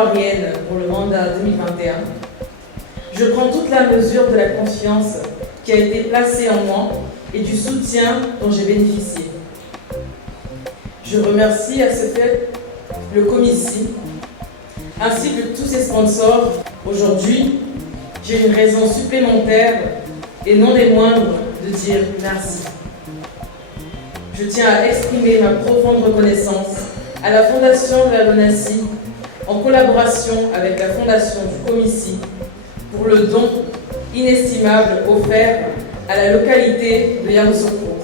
ivoirienne pour le mandat 2021, je prends toute la mesure de la confiance qui a été placée en moi et du soutien dont j'ai bénéficié. Je remercie à ce fait le Comici, ainsi que tous ses sponsors. Aujourd'hui, j'ai une raison supplémentaire, et non des moindres, de dire merci. Je tiens à exprimer ma profonde reconnaissance à la Fondation de la LONASI, en collaboration avec la Fondation du Comici, pour le don inestimable offert à la localité de Yamoussoukro,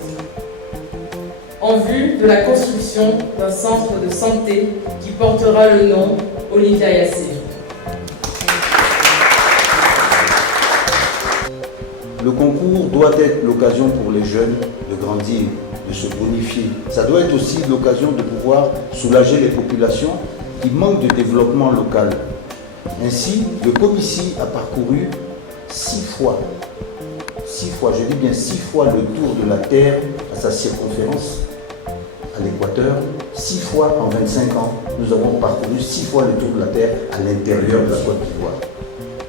en vue de la construction d'un centre de santé qui portera le nom Olivia Yassé. Le concours doit être l'occasion pour les jeunes de grandir, de se bonifier. Ça doit être aussi l'occasion de pouvoir soulager les populations qui manquent de développement local. Ainsi, le Comici a parcouru 6 fois, je dis bien 6 fois le tour de la Terre à sa circonférence, à l'équateur. 6 fois en 25 ans, nous avons parcouru 6 fois le tour de la Terre à l'intérieur de la Côte d'Ivoire,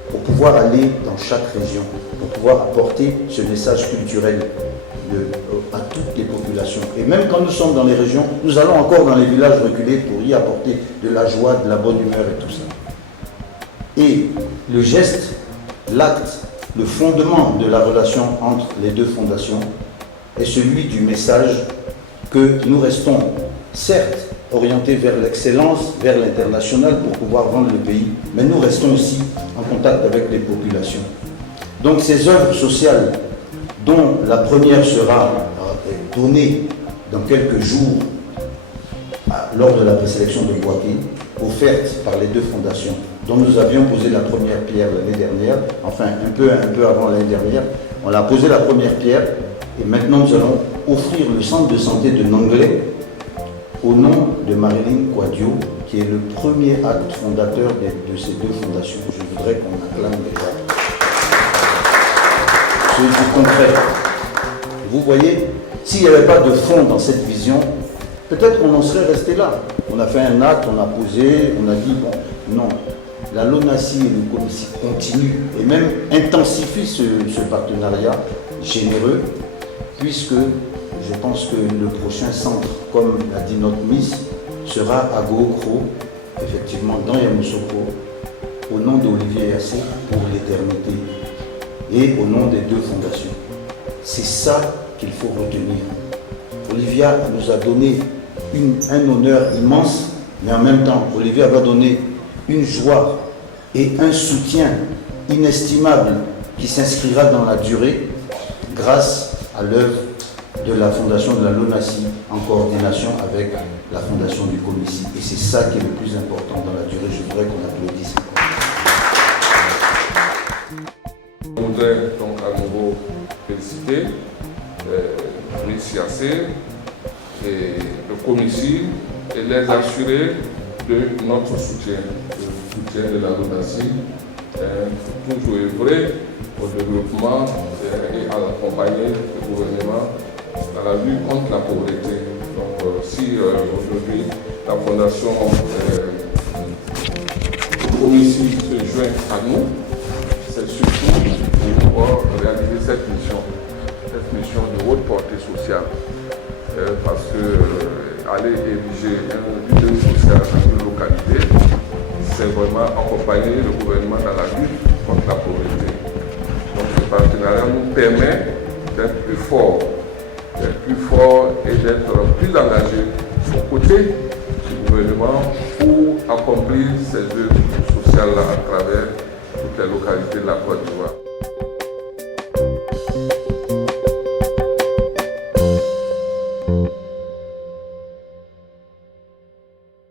pour pouvoir aller dans chaque région, pour pouvoir apporter ce message culturel à toutes les populations. Et même quand nous sommes dans les régions, nous allons encore dans les villages reculés pour y apporter de la joie, de la bonne humeur et tout ça. Et le geste, l'acte, le fondement de la relation entre les deux fondations est celui du message que nous restons, certes, orientés vers l'excellence, vers l'international pour pouvoir vendre le pays, mais nous restons aussi en contact avec les populations. Donc ces œuvres sociales, dont la première sera donnée dans quelques jours lors de la présélection de Boaké, offerte par les deux fondations, dont nous avions posé la première pierre l'année dernière, enfin un peu avant l'année dernière, on a posé la première pierre et maintenant nous allons offrir le centre de santé de Nanglais au nom de Marilyn Kouadio, qui est le premier acte fondateur de ces deux fondations. Je voudrais qu'on acclame déjà. C'est du concret. Vous voyez, s'il n'y avait pas de fond dans cette vision, peut-être qu'on en serait resté là. On a fait un acte, on a posé, on a dit, bon, non, la LONASI et le Comici continuent et même intensifient ce partenariat généreux, puisque je pense que le prochain centre, comme l'a dit notre Miss, sera à Gookro, effectivement dans Yamoussoukro, au nom d'Olivier Yassé pour l'éternité et au nom des deux fondations. C'est ça qu'il faut retenir. Olivia nous a donné un honneur immense, mais en même temps, Olivia va donner une joie et un soutien inestimable qui s'inscrira dans la durée grâce à l'œuvre de la fondation de la LONASI en coordination avec la fondation du Comici. Et c'est ça qui est le plus important dans la durée. Je voudrais qu'on applaudisse. Je voudrais donc à nouveau féliciter Miss Yassé et le Comici et les assurer de notre soutien, le soutien de la LONASI, toujours œuvrer au développement et à accompagner le gouvernement dans la lutte contre la pauvreté. Donc si aujourd'hui la fondation Comici se joint à nous, c'est surtout pour réaliser cette mission de haute portée sociale. Parce que aller ériger un leader social dans une localité, c'est vraiment accompagner le gouvernement dans la lutte contre la pauvreté. Donc ce partenariat nous permet d'être plus fort et d'être plus engagé aux côtés du gouvernement pour accomplir ces œuvres sociales-là à travers toutes les localités de la Côte d'Ivoire.